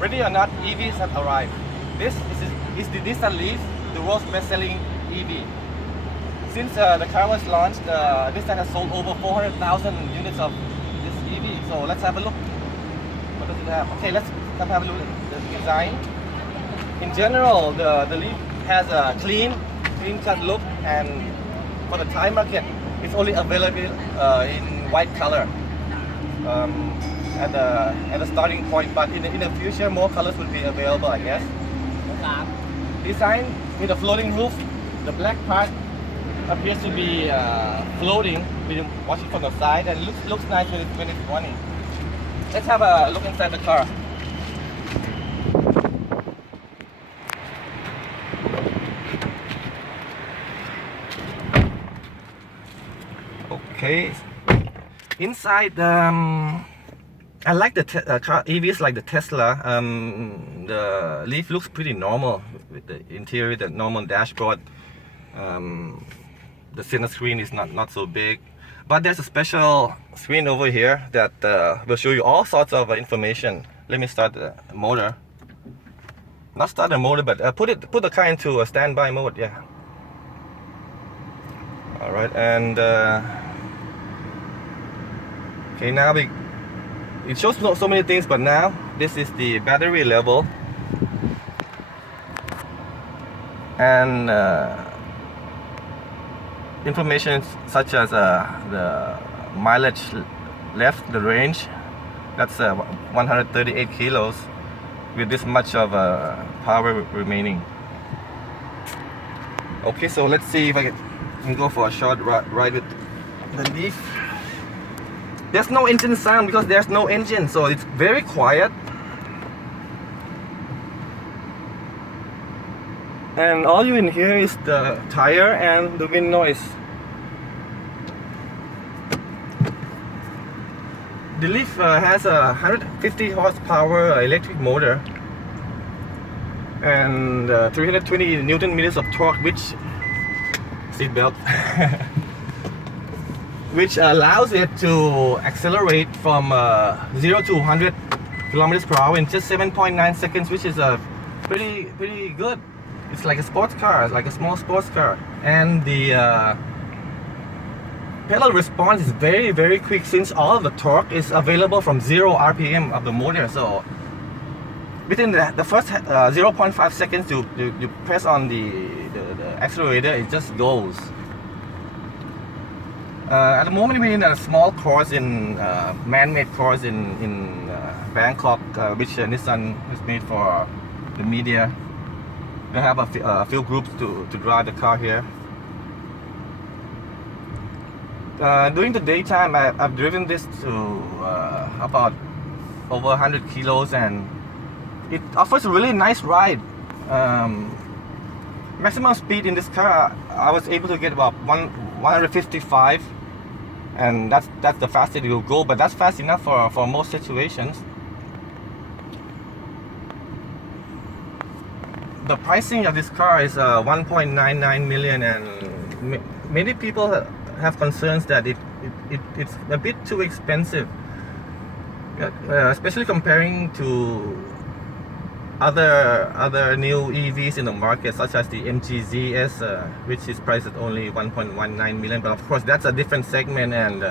Ready or not, EVs have arrived. This is the Nissan LEAF, the world's best-selling EV. Since the car was launched, Nissan has sold over 400,000 units of this EV. So let's have a look. What does it have? Okay, let's come have a look at the design. In general, the LEAF has a clean-cut look, and for the Thai market, it's only available in white color at the starting point. But in the future, more colors will be available, I guess. Design with a floating roof. The black part appears to be floating when you watch it from the side, and it looks nice when it's running. Let's have a look inside the car. Okay, inside I like the car EVs like the Tesla. The LEAF looks pretty normal with the interior, the normal dashboard. The center screen is not so big, but there's a special screen over here that will show you all sorts of information. Let me start the motor. Not start the motor, but put the car into a standby mode. Yeah. All right, and okay, now it shows so many things, but now this is the battery level, and information such as the mileage left, the range. That's 138 kilos with this much of power remaining. Okay, so let's see if I can go for a short ride with the LEAF. There's no engine sound because there's no engine, so it's very quiet. And all you in here is the tire and the wind noise. The LEAF has a 150 horsepower electric motor and 320 Newton meters of torque, which seatbelt. Which allows it to accelerate from 0 to 100 kilometers per hour in just 7.9 seconds, which is pretty good. It's like a sports car, like a small sports car, and the pedal response is very quick, since all of the torque is available from 0 RPM of the motor. So within the first 0.5 seconds you press on the accelerator, it just goes. At the moment we're in a small course in man-made course in Bangkok, which Nissan has made for the media. They have a few groups to drive the car here. During the daytime, I've driven this to about over 100 kilos, and it offers a really nice ride. Maximum speed in this car, I was able to get about 155. And that's the fastest it will go, but that's fast enough for most situations. The pricing of this car is 1.99 million, and many people have concerns that it's a bit too expensive, especially comparing to other new EVs in the market, such as the MG ZS, which is priced at only 1.19 million. But of course, that's a different segment, and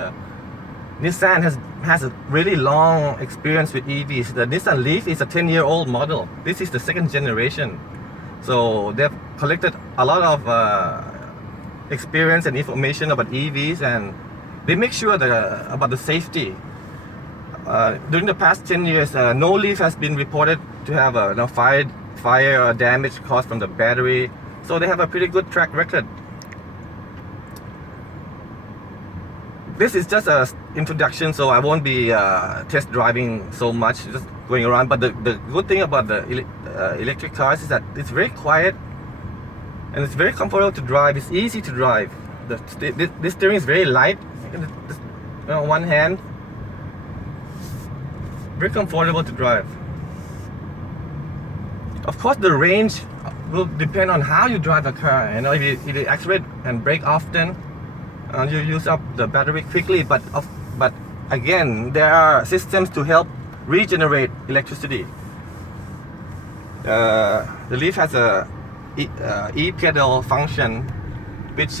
Nissan has a really long experience with EVs. The Nissan LEAF is a 10-year-old model. This is the second generation, so they've collected a lot of experience and information about EVs, and they make sure about the safety. During the past 10 years, no LEAF has been reported to have no fire or damage caused from the battery, so they have a pretty good track record. This is just an introduction, so I won't be test driving so much, just going around. But the good thing about the electric cars is that it's very quiet and it's very comfortable to drive. It's easy to drive. This steering is very light. On one hand, very comfortable to drive. Of course, the range will depend on how you drive the car. You know, if you accelerate and brake often, you use up the battery quickly. But again, there are systems to help regenerate electricity. The Leaf has a e-pedal function, which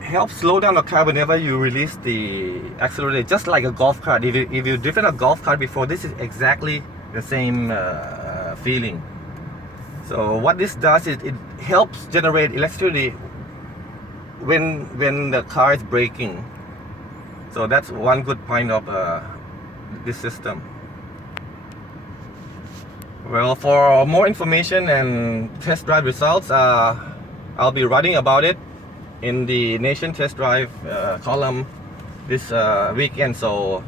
helps slow down the car whenever you release the accelerator, just like a golf cart. If you've driven a golf cart before, this is exactly the same feeling. So what this does is it helps generate electricity when the car is braking. So that's one good point of this system. Well, for more information and test drive results, I'll be writing about it in the Nation Test Drive column this weekend. So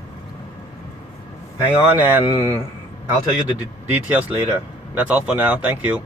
hang on and I'll tell you the details later. That's all for now. Thank you.